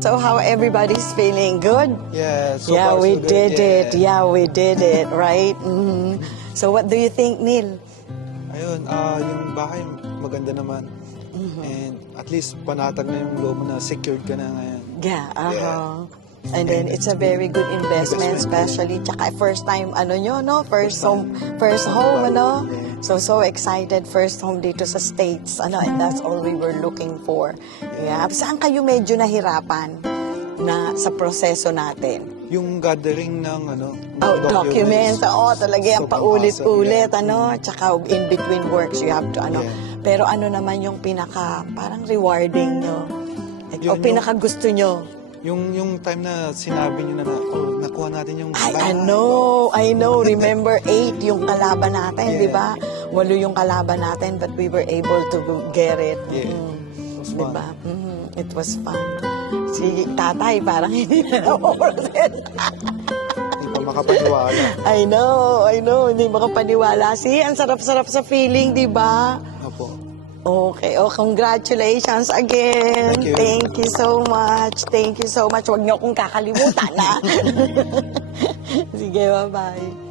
So how everybody's feeling? Good? Yeah, so Yeah, far, we so good. did it. Yeah, we did it, right? So what do you think, Neil? Ayun, yung bahay maganda naman. And at least panatag na yung loob mo na secured ka na ngayon. Yeah, Yeah. And then it's a very good investment, especially tsaka first time nyo, no? First home, ano? So excited, first home dito sa States, and that's all we were looking for. Yeah. Saan kayo medyo nahirapan na sa proseso natin? Yung gathering ng Documents, talaga yung So, paulit-ulit, yeah. tsaka in between works you have to, Yeah. Pero naman yung parang rewarding nyo? O Yun, pinaka gusto nyo? Yung time na sinabi nyo na nakuha natin yung I know. Remember 8 yung kalaban natin, Yeah. di ba? 8 yung kalaban natin, but we were able to get it. Yeah. It was Di fun. ba? It was fun. Si tatay, parang hindi na na-process. Hindi pa makapaniwala. I know. Hindi makapaniwala. Ang sarap-sarap sa feeling, di ba? Opo. Okay. Congratulations again. Thank you. Thank you so much. Huwag niyo akong kakalimutan, ha? Sige, bye-bye.